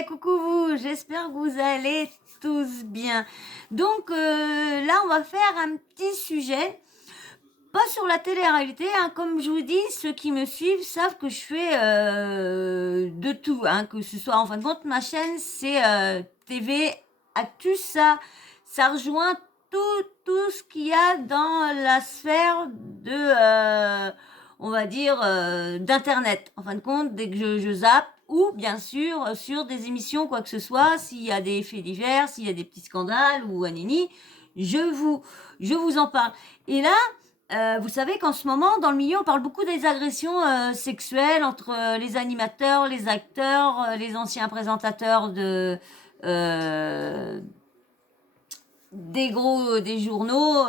Coucou vous, j'espère que vous allez tous bien. Donc là, on va faire un petit sujet, pas sur la télé-réalité, hein. Comme je vous dis, ceux qui me suivent savent que je fais de tout, hein, que ce soit en fin de compte, ma chaîne, c'est TV Actu, ça rejoint tout ce qu'il y a dans la sphère on va dire, d'internet. En fin de compte, dès que je zappe, ou bien sûr sur des émissions, quoi que ce soit, s'il y a des faits divers, s'il y a des petits scandales ou un nini, je vous en parle. Et là, vous savez qu'en ce moment, dans le milieu, on parle beaucoup des agressions sexuelles entre les animateurs, les acteurs, les anciens présentateurs euh, des journaux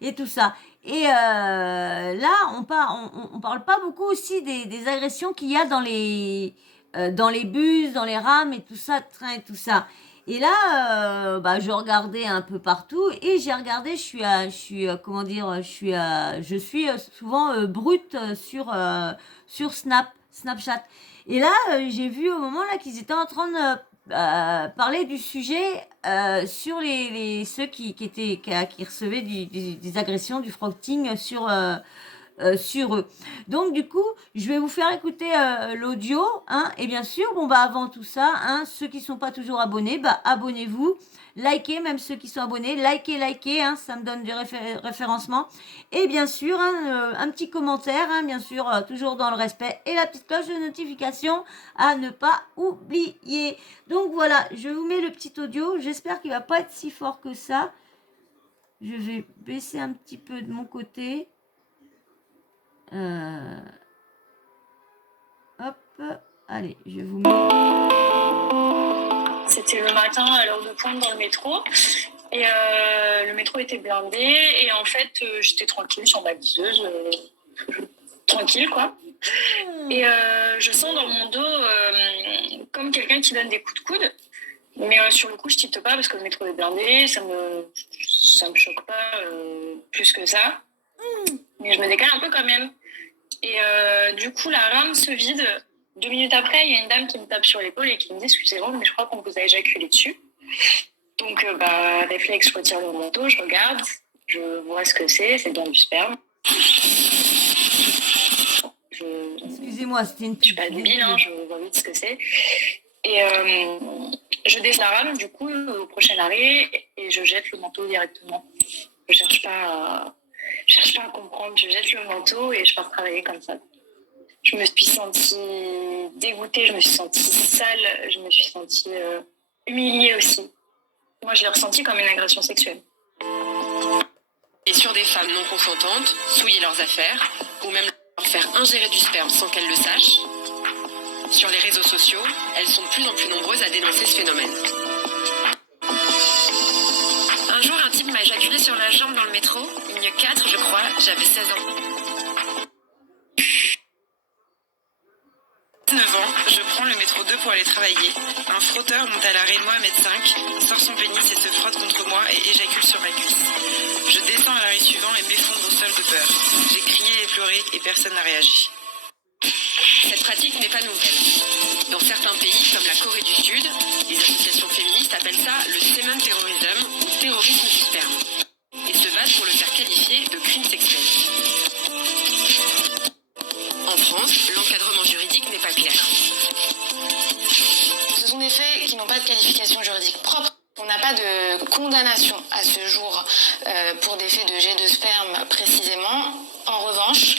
et tout ça. Et là, on parle pas beaucoup aussi des agressions qu'il y a dans les bus, dans les rames et tout ça, train et tout ça. Et là, je regardais un peu partout et j'ai regardé, comment dire, je suis souvent brute sur Snapchat. Et là, j'ai vu au moment là qu'ils étaient en train de parler du sujet sur ceux qui recevaient des agressions, du frotting sur eux. Donc du coup, je vais vous faire écouter l'audio, hein, et bien sûr, avant tout ça, hein, ceux qui sont pas toujours abonnés, abonnez-vous, likez, même ceux qui sont abonnés, likez, hein, ça me donne du référencement, et bien sûr, hein, un petit commentaire, hein, bien sûr, toujours dans le respect, et la petite cloche de notification à ne pas oublier. Donc voilà, je vous mets le petit audio, j'espère qu'il va pas être si fort que ça. Je vais baisser un petit peu de mon côté. Hop, allez, je vous mets. C'était le matin à l'heure de pointe dans le métro. Et le métro était blindé. Et en fait, j'étais tranquille sur ma liseuse. Tranquille, quoi. Et je sens dans mon dos comme quelqu'un qui donne des coups de coude. Mais sur le coup, je tilte pas parce que le métro est blindé. Ça me choque pas plus que ça. Mais je me décale un peu quand même. Et du coup, la rame se vide. 2 minutes après, il y a une dame qui me tape sur l'épaule et qui me dit « Excusez-moi, mais je crois qu'on vous a éjaculé dessus. » Donc, réflexe, je retire le manteau, je regarde, je vois ce que c'est bien du sperme. Excusez-moi, c'était une... Je suis pas débile, hein, je vois vite ce que c'est. Et je descends la rame, du coup, au prochain arrêt, et je jette le manteau directement. Je cherche pas à comprendre, je jette le manteau et je pars travailler comme ça. Je me suis sentie dégoûtée, je me suis sentie sale, je me suis sentie humiliée aussi. Moi, je l'ai ressenti comme une agression sexuelle. Et sur des femmes non consentantes, souiller leurs affaires, ou même leur faire ingérer du sperme sans qu'elles le sachent. Sur les réseaux sociaux, elles sont de plus en plus nombreuses à dénoncer ce phénomène. Un jour, un type m'a éjaculé sur la jambe dans le métro, ligne 4, je crois, j'avais 16 ans. 19 ans, je prends le métro 2 pour aller travailler. Un frotteur monte à l'arrêt Mohamed V, sort son pénis et se frotte contre moi et éjacule sur ma cuisse. Je descends à l'arrêt suivant et m'effondre au sol de peur. J'ai crié et pleuré et personne n'a réagi. Cette pratique n'est pas nouvelle. Dans certains pays, comme la Corée du Sud, les associations féministes appellent ça le semen terrorism ou terrorisme du sperme et se battent pour le faire qualifier de crime sexuel. En France, l'encadrement juridique n'est pas clair. Ce sont des faits qui n'ont pas de qualification juridique propre. On n'a pas de condamnation à ce jour pour des faits de jet de sperme précisément. En revanche,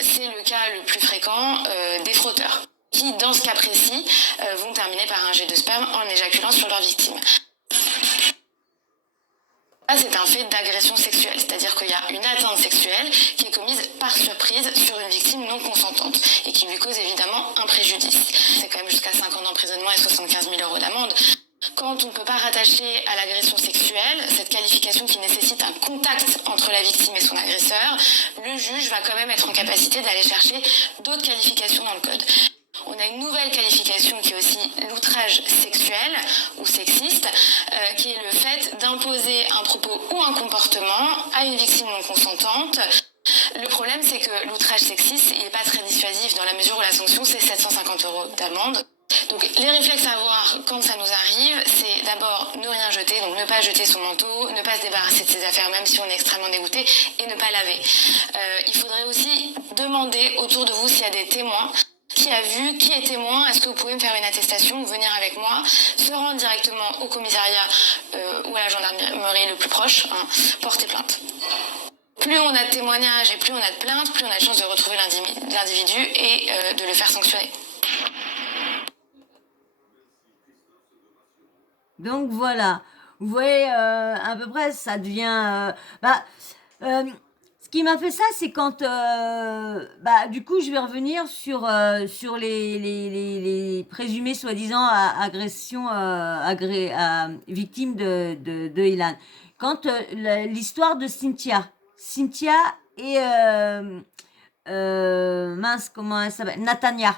c'est le cas le plus fréquent des frotteurs qui, dans ce cas précis, vont terminer par un jet de sperme en éjaculant sur leur victime. Là, c'est un fait d'agression sexuelle, c'est-à-dire qu'il y a une atteinte sexuelle qui est commise par surprise sur une victime non consentante et qui lui cause évidemment un préjudice. C'est quand même jusqu'à 5 ans d'emprisonnement et 75 000 € d'amende. Quand on ne peut pas rattacher à l'agression sexuelle cette qualification qui nécessite un contact entre la victime et son agresseur, le juge va quand même être en capacité d'aller chercher d'autres qualifications dans le code. On a une nouvelle qualification qui est aussi l'outrage sexuel ou sexiste, qui est le fait d'imposer un propos ou un comportement à une victime non consentante. Le problème, c'est que l'outrage sexiste n'est pas très dissuasif dans la mesure où la sanction, c'est 750 € d'amende. Donc les réflexes à avoir quand ça nous arrive, c'est d'abord ne rien jeter, donc ne pas jeter son manteau, ne pas se débarrasser de ses affaires même si on est extrêmement dégoûté, et ne pas laver. Il faudrait aussi demander autour de vous s'il y a des témoins. Qui a vu, qui est témoin, est-ce que vous pouvez me faire une attestation ou venir avec moi, se rendre directement au commissariat ou à la gendarmerie le plus proche, hein, porter plainte. Plus on a de témoignages et plus on a de plaintes, plus on a de chances de retrouver l'individu et de le faire sanctionner. Donc voilà, vous voyez à peu près, ça devient... ce qui m'a fait ça, c'est quand... du coup, je vais revenir sur les présumés soi-disant agressions, victimes de Ilan. Quand l'histoire de Cynthia et... mince, comment elle s'appelle, Natania.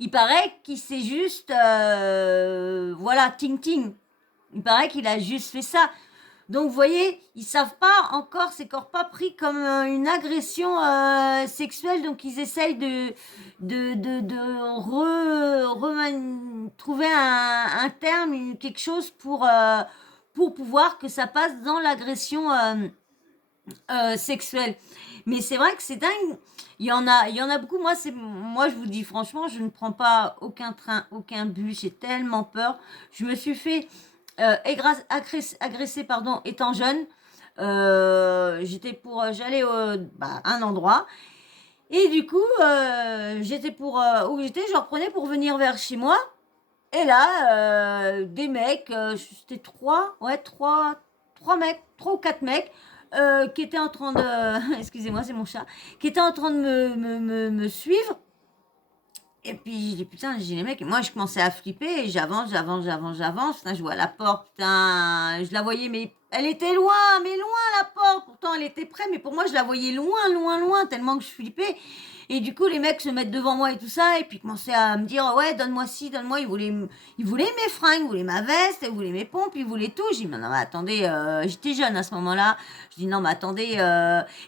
Il paraît qu'il s'est juste... voilà, ting. Il paraît qu'il a juste fait ça. Donc, vous voyez, ils savent pas encore, c'est encore pas pris comme une agression sexuelle. Donc, ils essayent de trouver un terme, quelque chose pour pouvoir que ça passe dans l'agression sexuelle. Mais c'est vrai que c'est dingue. Il y en a beaucoup. Moi, je vous dis franchement, je ne prends pas aucun train, aucun bus. J'ai tellement peur. Je me suis fait agresser, étant jeune. J'allais à un endroit. Et du coup, j'étais où j'étais, je reprenais pour venir vers chez moi. Et là, des mecs, c'était trois ou quatre mecs, qui étaient en train de... Excusez-moi, c'est mon chat. Qui étaient en train de me suivre. Et puis, j'ai dit, les mecs, et moi, je commençais à flipper. Et j'avance. Putain, je vois la porte, putain, je la voyais, mais elle était loin, la porte. Pourtant, elle était près, mais pour moi, je la voyais loin, tellement que je flippais. Et du coup, les mecs se mettent devant moi et tout ça, et puis commençaient à me dire, ouais, donne-moi ci, donne-moi. Ils voulaient mes fringues, ils voulaient ma veste, ils voulaient mes pompes, ils voulaient tout. J'ai dit, non, mais attendez, j'étais jeune à ce moment-là. Je dis, non, mais attendez,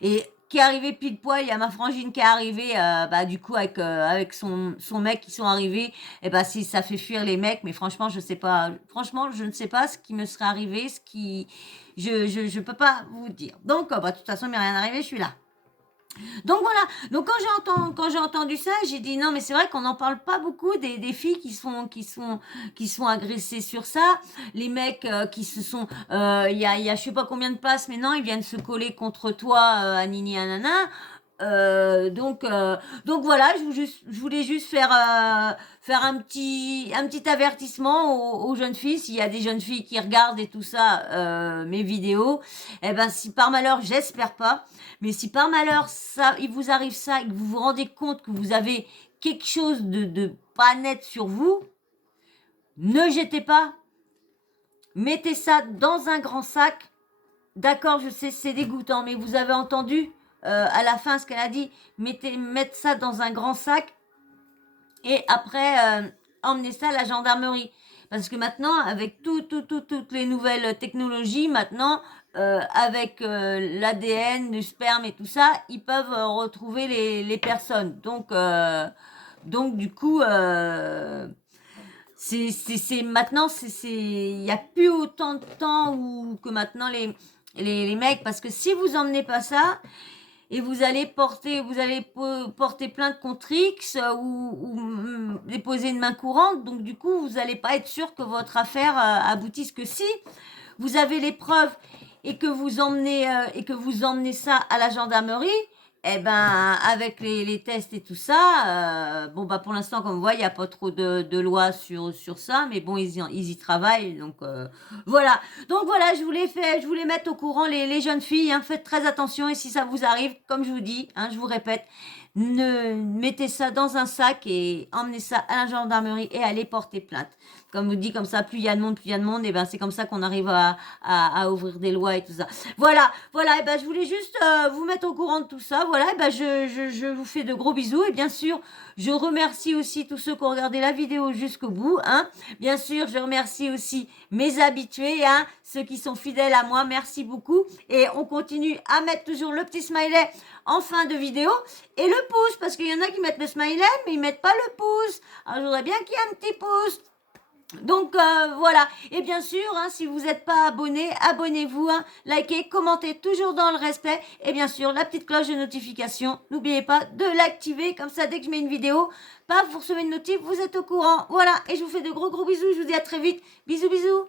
et qui est arrivé pile poil, il y a ma frangine qui est arrivée, du coup, avec son mec qui sont arrivés, et si ça fait fuir les mecs, mais franchement, je ne sais pas ce qui me serait arrivé, je peux pas vous dire. Donc, de toute façon, il m'est rien arrivé, je suis là. Donc voilà, donc quand j'ai entendu ça, j'ai dit non, mais c'est vrai qu'on n'en parle pas beaucoup des filles qui sont agressées sur ça, les mecs qui se sont, il y a je sais pas combien de places, mais non, ils viennent se coller contre toi, Anini Anana. Donc voilà, je voulais juste faire un petit avertissement aux jeunes filles, s'il y a des jeunes filles qui regardent et tout ça, mes vidéos, si par malheur, j'espère pas, mais si par malheur ça, il vous arrive ça et que vous vous rendez compte que vous avez quelque chose de pas net sur vous, ne jetez pas, mettez ça dans un grand sac. D'accord, je sais, c'est dégoûtant, mais vous avez entendu à la fin ce qu'elle a dit, mettre ça dans un grand sac et après emmener ça à la gendarmerie. Parce que maintenant, avec toutes les nouvelles technologies, maintenant, avec l'ADN, le sperme et tout ça, ils peuvent retrouver les personnes. Donc du coup, maintenant, il n'y a plus autant de temps que maintenant les mecs, parce que si vous emmenez pas ça, et vous allez porter plainte contre X ou déposer une main courante, donc du coup, vous n'allez pas être sûr que votre affaire aboutisse. Que si vous avez les preuves et que vous emmenez ça à la gendarmerie, avec les tests et tout ça, pour l'instant, comme vous voyez, il n'y a pas trop de loi sur ça, mais bon, ils y travaillent, donc voilà. Donc voilà, je voulais mettre au courant les jeunes filles, hein, faites très attention, et si ça vous arrive, comme je vous dis, hein, je vous répète, mettez ça dans un sac et emmenez ça à la gendarmerie et allez porter plainte. Comme vous dit, comme ça, plus il y a de monde, et c'est comme ça qu'on arrive à ouvrir des lois et tout ça. Voilà, et je voulais juste vous mettre au courant de tout ça. Voilà, et je vous fais de gros bisous, et bien sûr, je remercie aussi tous ceux qui ont regardé la vidéo jusqu'au bout, hein. Bien sûr, je remercie aussi mes habitués, hein, ceux qui sont fidèles à moi, merci beaucoup. Et on continue à mettre toujours le petit smiley en fin de vidéo et le le pouce, parce qu'il y en a qui mettent le smiley, mais ils mettent pas le pouce. Alors, je voudrais bien qu'il y ait un petit pouce. Donc voilà, et bien sûr, hein, si vous n'êtes pas abonné, abonnez-vous, hein, likez, commentez toujours dans le respect, et bien sûr, la petite cloche de notification, n'oubliez pas de l'activer, comme ça, dès que je mets une vidéo, paf, vous recevez une notif, vous êtes au courant, voilà, et je vous fais de gros bisous, je vous dis à très vite, bisous bisous.